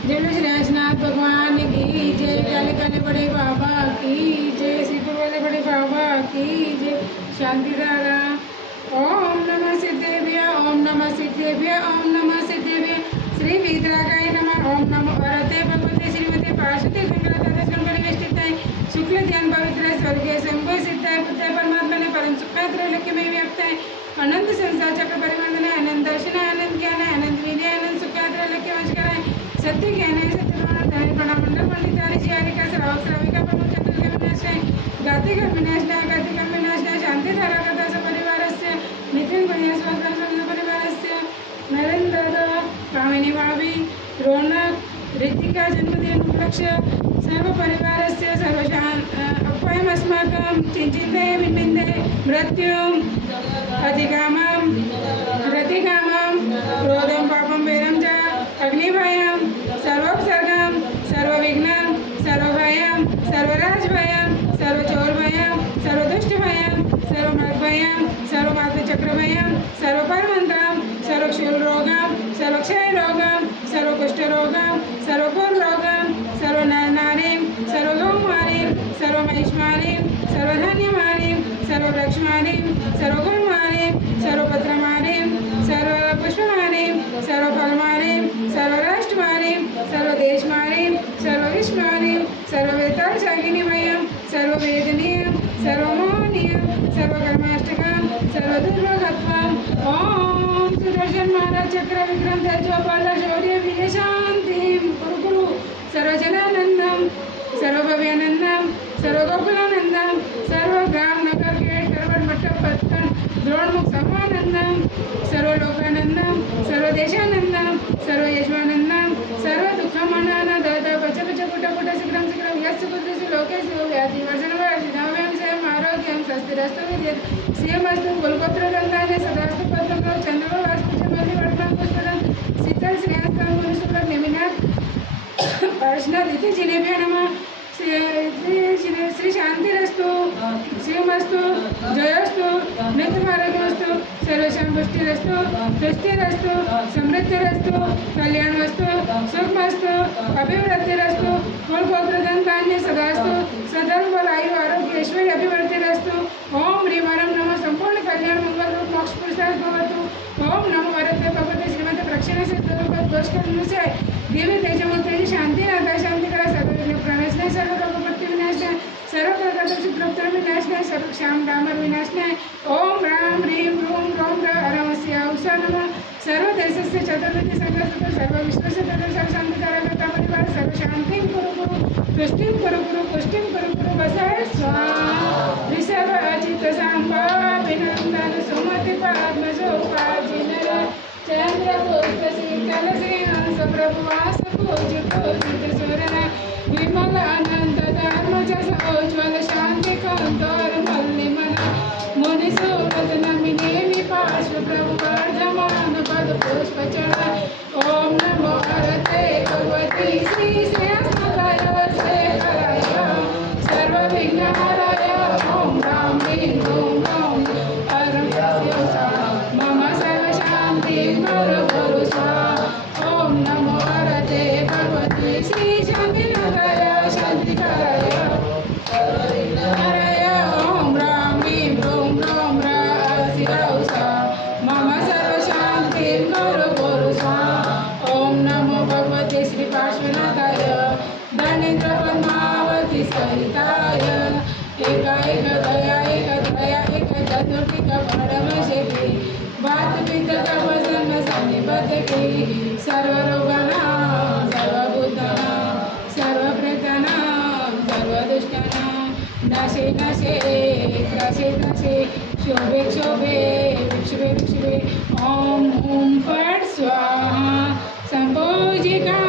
जय श्री राजनाथ भगवान की जय। काले काले बड़े बाबा की जय। श्रीपुर वाले बड़े बाबा की जय। शांति धारा। ओम नमः सिद्धेभ्य ओम नमः सिद्धेभ्य ओम नमः सिद्धेभ्य। श्री वीतरागाय नमः। ओम नमो वरते भगवते श्रीमते पार्षदे शंकराचार्य परिवेष्टिताय शुक्ल ध्यान पवित्र स्वर्गीय शंभो सिद्धाय पुत्र परमात्मा ने परम सुखात्र लक्ष्य में व्याप्त है अनंत संसार चक्र परिवर्तन है अनंत दर्शन है अनंत ज्ञान है अनंत विनय है अनंत सुखात्र लक्ष्य वंशकर है सत्य ज्ञान है सत्य प्रमाण मंडल पंडितारी जियारिका श्रावक श्राविका प्रमुख चतुर्थ विनाश है गाते का विनाश है गाते का विनाश है शांति धारा का दास परिवार से नितिन गुणिया स्वास्थ्य परिवार से नरेंद्र कामिनी भाभी रौनक ऋतिका जन्मदिन उपलक्ष्य सर्व परिवार से सर्वशान अपायम अस्माकं चिंतिते विनिंदे मृत्युम अधिकामम प्रतिकामम क्रोधम पापम वैरम च अग्निभयम सर्वोपसर्गम सर्वविघ्नं सर्वभयम सर्वराजभयम सर्वचोरभयम सर्वदुष्टभयम सर्वमग्भयम सर्वमातचक्रभयम सर्वपरमंत्रम सर्वक्षुलरोगम सर्वक्षयरोगम सर्वकुष्ठरोगम सर्वकुलरोगम सर्वनरनारीं सर्वगौमारीं सर्वमहिष्मारीं सर्वधन्यमारीं सर्ववृक्षमारीं सर्वगुणमारीं सर्वपत्रमारीं सर्वपुष्पमारीं सर्वफलमारीं सर्वराष्ट्रमारीं सर्वदेशमारीं सर्वविश्वमारीं सर्ववेतालशाकिनीमयं सर्ववेदनीयं सर्वमोहनीयं सर्वकर्माष्टकं सर्वदुर्भगत्वम् ओम सुदर्शन महाराज चक्र विक्रम तेजोपाल शौर्य विजय शांतिं गुरु गुरु सर्वजनानंदम सर्वभव्यानंदम सर्वगोकुलानंदम सर्वग्राम नगर गेट करवट मट्टप पत्तन द्रोणमुख सर्वानंदम सर्वलोकानंदम सर्वदेशानंदम सर्वयशवानंदम सर्वदुःखमनाना दादा पच पच पुट पुट शीघ्रं शीघ्रं यस्य पुत्रस्य लोकेषु व्याधि वर्षणवर्षि नव्यं सेवम् आरोग्यं स्वस्तिरस्तु विद्यते श्रियमस्तु कुलगोत्रदन्ताने सदास्तु पद्मं चन्द्रवास्तु च मल्लिवर्धनं पुष्पदं शीतल श्रेयस्कं गुणशुभ्र निमिनाथ अर्चनादिति जिनेभ्यो नमः। श्री शांतिरस्तु श्रीमस्तु जयस्तु नित्यमारोग्यमस्तु सर्वेषां पुष्टिरस्तु तुष्टिरस्तु समृद्धिरस्तु कल्याणमस्तु सुखमस्तु अभिवृद्धिरस्तु कुलगोत्रदन्तान्य सदास्तु सदर्भलायु आरोग्य ऐश्वर्य अभिवृद्धिरस्तु ओम ह्रीं वरं नमः संपूर्ण कल्याण मंगल रूप मोक्ष पुरुषार्थ भवतु ओम नमो वरदे भगवते श्रीमते प्रक्षिण से दोषकर्म से दिव्य तेजमूर्ति शांति नाथा शांति करा सर्वविघ्न प्रणाशनाय सर्व रोगपत्ति विनाशनाय सर्व प्रकार शुक्रोत्तर विनाशनाय सर्व श्याम डामर विनाशनाय ओम राम ह्रीं रूम रोम रमस्य उषा नमः सर्व देशस्य चतुर्विध संघर्ष सर्व विश्वस्य सर्व शांति करता परिवार सर्व शांतिं कुरु कुरु पुष्टिं कुरु कुरु पुष्टिं कुरु कुरु वसाय स्वाहा ऋषभ अचित सांबा अभिनंदन सुमति पद्मजोपाजिनर चंद्र पुष्प शीतल सिंहास प्रभुवास पूजित सुरन विमल अनंत धर्म जस उज्ज्वल शांति कंतोर मल्लिमन मुनि सूरत नमिने विपार्श्व प्रभु वर्धमान पद पुष्प चरण ओम नमो हरते भगवती श्री श्रेयस्मकाय शेखराय सर्व विघ्न हराय ओम राम ह्रीं रूम रोम परम मम सर्व शांति गुरु गुरु स्वाहा ओम नमो हरते भगवती श्री शांतिनाथाय शांतिकाराय हराय ओम राम ह्रीं रूम रोम शिवाय मम सर्व शांति गुरु गुरु स्वाहा ओम नमो भगवते श्री पार्श्वनाथाय धनेन्द्र पद्मावती सहिताय एक एक दया एक चतुर्थिक परमशक्ति बात पित तपसन सन्निबद्ध की सर्वरोगानां सर्वभूतानां सर्वप्रेतानां सर्वदुष्टानां नाशे नाशे त्रासे त्रासे शोभे शोभे विक्षुभे विक्षुभे ओम ओम फट् स्वाहा संभोजिका